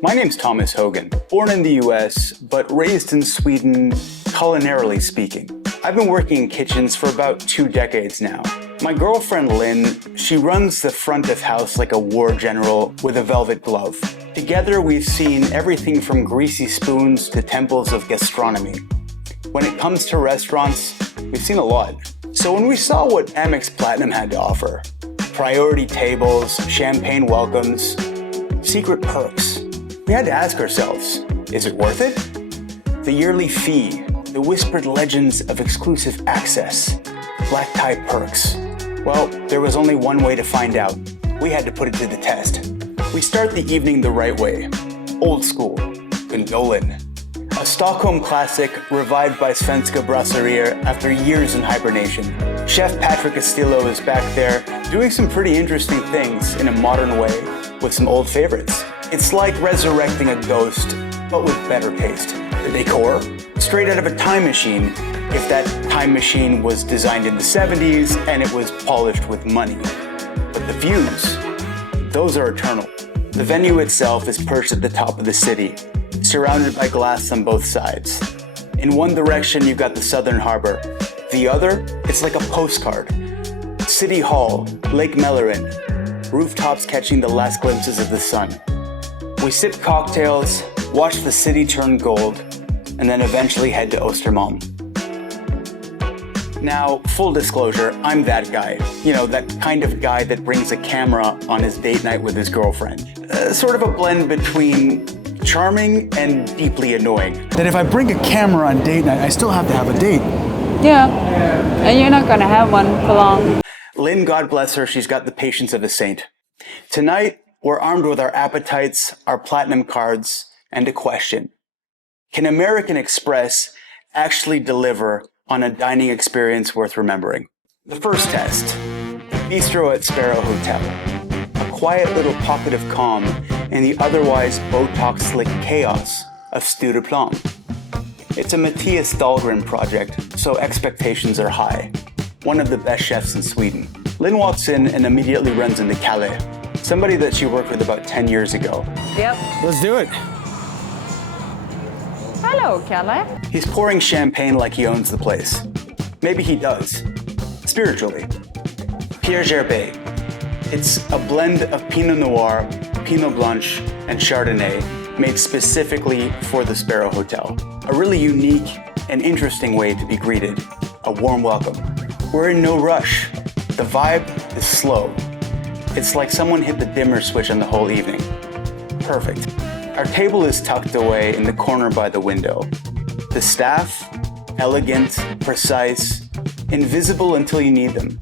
My name's Thomas Hogan, born in the US, but raised in Sweden, culinarily speaking. I've been working in kitchens for about 2 decades now. My girlfriend Lynn, she runs the front of house like a war general with a velvet glove. Together we've seen everything from greasy spoons to temples of gastronomy. When it comes to restaurants, we've seen a lot. So when we saw what Amex Platinum had to offer, priority tables, champagne welcomes, secret perks, we had to ask ourselves, is it worth it? The yearly fee, the whispered legends of exclusive access, black tie perks. Well, there was only one way to find out. We had to put it to the test. We start the evening the right way. Old school, Gondolen. A Stockholm classic revived by Svenska Brasserie after years in hibernation. Chef Patrick Castillo is back there doing some pretty interesting things in a modern way with some old favorites. It's like resurrecting a ghost, but with better taste. The decor, straight out of a time machine, if that time machine was designed in the 70s and it was polished with money. But the views, those are eternal. The venue itself is perched at the top of the city, surrounded by glass on both sides. In one direction, you've got the Southern Harbor. The other, it's like a postcard. City Hall, Lake Mellerin, rooftops catching the last glimpses of the sun. We sip cocktails, watch the city turn gold, and then eventually head to Östermalm. Now, full disclosure, I'm that guy. You know, that kind of guy that brings a camera on his date night with his girlfriend. Sort of a blend between charming and deeply annoying. That if I bring a camera on date night, I still have to have a date. Yeah, and you're not gonna have one for long. Lynn, God bless her, she's got the patience of a saint. Tonight, we're armed with our appetites, our platinum cards, and a question. Can American Express actually deliver on a dining experience worth remembering? The first test, bistro at Sparrow Hotel. A quiet little pocket of calm in the otherwise Botox-slick chaos of Stureplan. It's a Matthias Dahlgren project, so expectations are high. One of the best chefs in Sweden. Lynn walks in and immediately runs into Kalle, somebody that she worked with about 10 years ago. Yep. Let's do it. Hello, Kalle. He's pouring champagne like he owns the place. Maybe he does, spiritually. Pierre Gervais. It's a blend of Pinot Noir, Pinot Blanc, and Chardonnay made specifically for the Sparrow Hotel. A really unique and interesting way to be greeted. A warm welcome. We're in no rush. The vibe is slow. It's like someone hit the dimmer switch on the whole evening. Perfect. Our table is tucked away in the corner by the window. The staff, elegant, precise, invisible until you need them.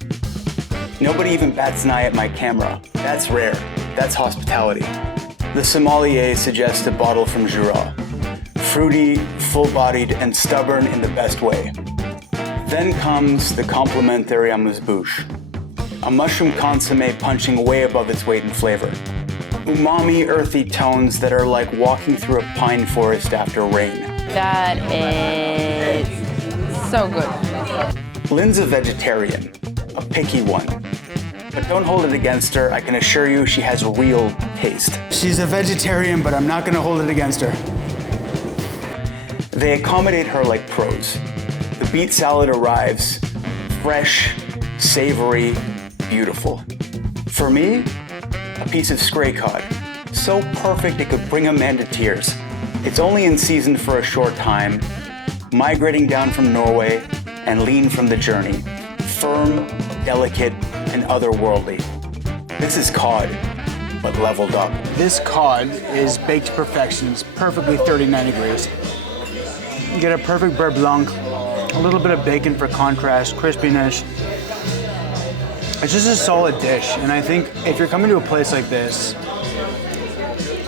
Nobody even bats an eye at my camera. That's rare. That's hospitality. The sommelier suggests a bottle from Jura. Fruity, full-bodied, and stubborn in the best way. Then comes the complimentary amuse-bouche. A mushroom consommé punching way above its weight in flavor. Umami, earthy tones that are like walking through a pine forest after rain. That is so good. Lynn's a vegetarian, a picky one. But don't hold it against her. I can assure you she has real taste. She's a vegetarian, but I'm not gonna hold it against her. They accommodate her like pros. The beet salad arrives, fresh, savory, beautiful. For me, a piece of scray cod, so perfect it could bring a man to tears. It's only in season for a short time, migrating down from Norway and lean from the journey, firm, delicate, and otherworldly. This is cod, but leveled up. This cod is baked to perfection. It's perfectly 39 degrees. You get a perfect beurre blanc, a little bit of bacon for contrast, crispiness. It's just a solid dish, and I think if you're coming to a place like this,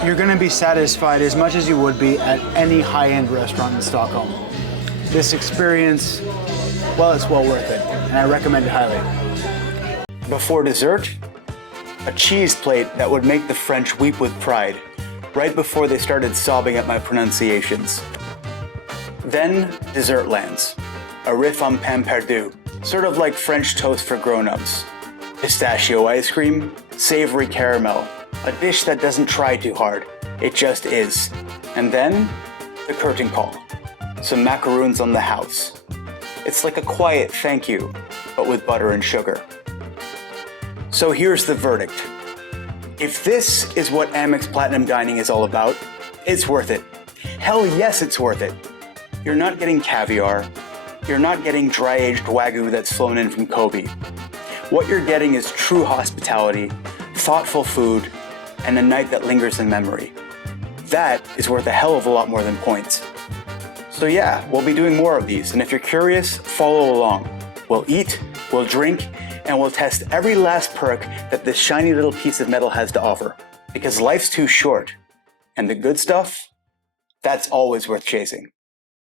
you're gonna be satisfied as much as you would be at any high-end restaurant in Stockholm. This experience, well, it's well worth it, and I recommend it highly. Before dessert, a cheese plate that would make the French weep with pride, right before they started sobbing at my pronunciations. Then dessert lands, a riff on pain perdu, sort of like French toast for grown-ups. Pistachio ice cream, savory caramel, a dish that doesn't try too hard, It just is. And then, the curtain call. Some macaroons on the house. It's like a quiet thank you, but with butter and sugar. So here's the verdict. If this is what Amex Platinum Dining is all about, it's worth it. Hell yes, it's worth it. You're not getting caviar. You're not getting dry-aged Wagyu that's flown in from Kobe. What you're getting is true hospitality, thoughtful food, and a night that lingers in memory. That is worth a hell of a lot more than points. So yeah, we'll be doing more of these, and if you're curious, follow along. We'll eat, we'll drink, and we'll test every last perk that this shiny little piece of metal has to offer. Because life's too short, and the good stuff, that's always worth chasing.